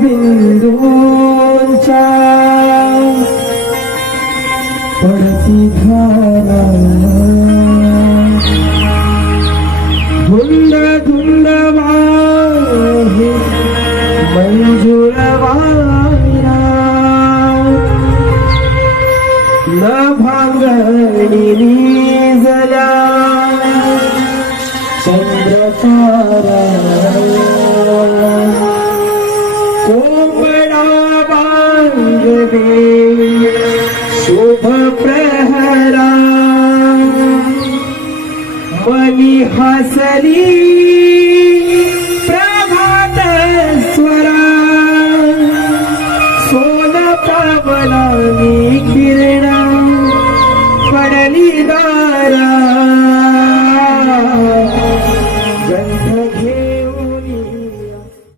बिंदूंच्या पडती धारा धुंद धुंद वाहे मंजूळ वारा न भांगणी निजल्या चंद्रतारा कोंबडा बांधवे